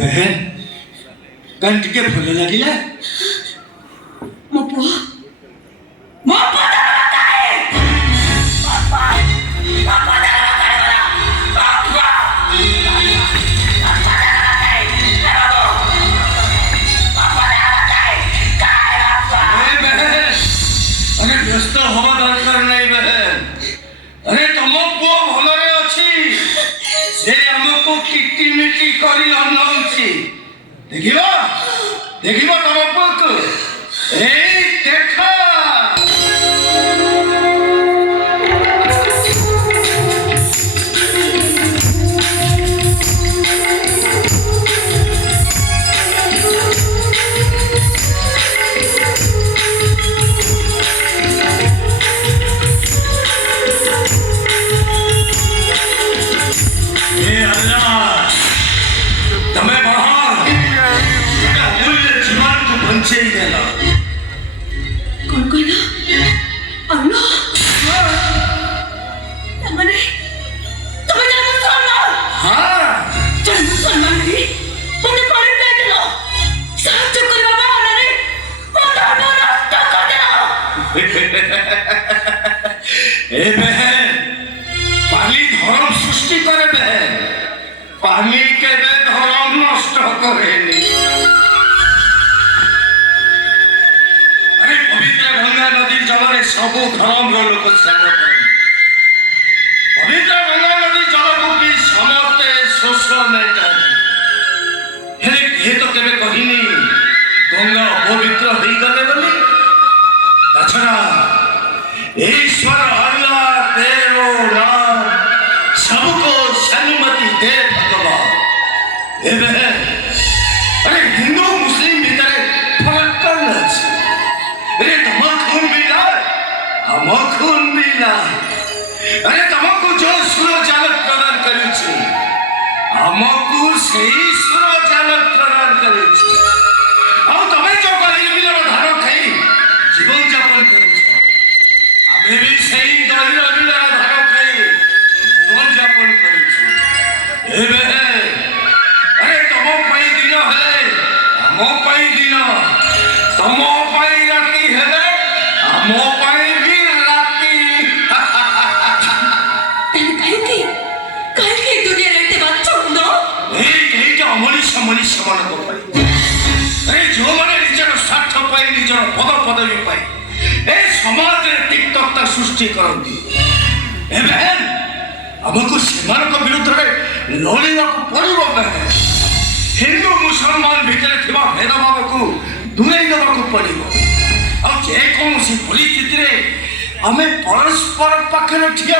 बहन कंठ के फूल लगिला ମୋ ପୁଅ ମୋ ପୁଅ अरे व्यस्त हवा दरकार नहीं बहन। अरे तुम पुओ भलरे अच्छी से हमको किटिमिटी करी अनौची देखिबा देखिबा तुम पुओ ए देखा कौन कहला अल्लाह तमने तुम्हें जन्म सम्मान हाँ जन्म सम्मान नहीं मुझे पानी पे दिलो साथ करवा वाला ने वो रास्ता कर देना ए बहन पानी धर्म सृष्टि करे बहन पानी के धर्म नष्ट करेनी। गंगा नदी जल सब धर्म लोक स्नान कर पवित्र गंगा नदी जल को भी समस्ते शोष नहीं तो केवे कहनी गंगा पवित्र हो गले बोली ताछड़ा ईश्वर अल्लाह तेरो नाम सबको सन्मति दे भगवान। अरे हिंदू मुस्लिम भीतर फरक करना अरे खून मिला हम खून मिला अरे तुमको जो सुर चालक प्रदान करी हमको सही सुर चालक प्रदान करी तुम्हें जो कलिल मिलर धार खाई जीवन यापन कर भी सही कलिल मिलर धार खाई जीवन यापन कर अरे तुम दिन है हम दिन तुम राति है मो पाई भी राती कहीं की दुनिया रहते बात छोड़ दो यही तो अमनीष मान को पाई अरे जो माने निजर स्वार्थ पाई निजर पद पदवी पाई ए समाज रे तिक्तता सृष्टि करती ए बहन हमको सेमान को विरुद्ध रे लड़िया को पड़िबो बहन हिंदू मुसलमान भितर थिबा भेदभाव को दूरेई देबा को पड़िबो और जे कौन सी परिस्थिति रे हमें परस्पर पाखरे ठिया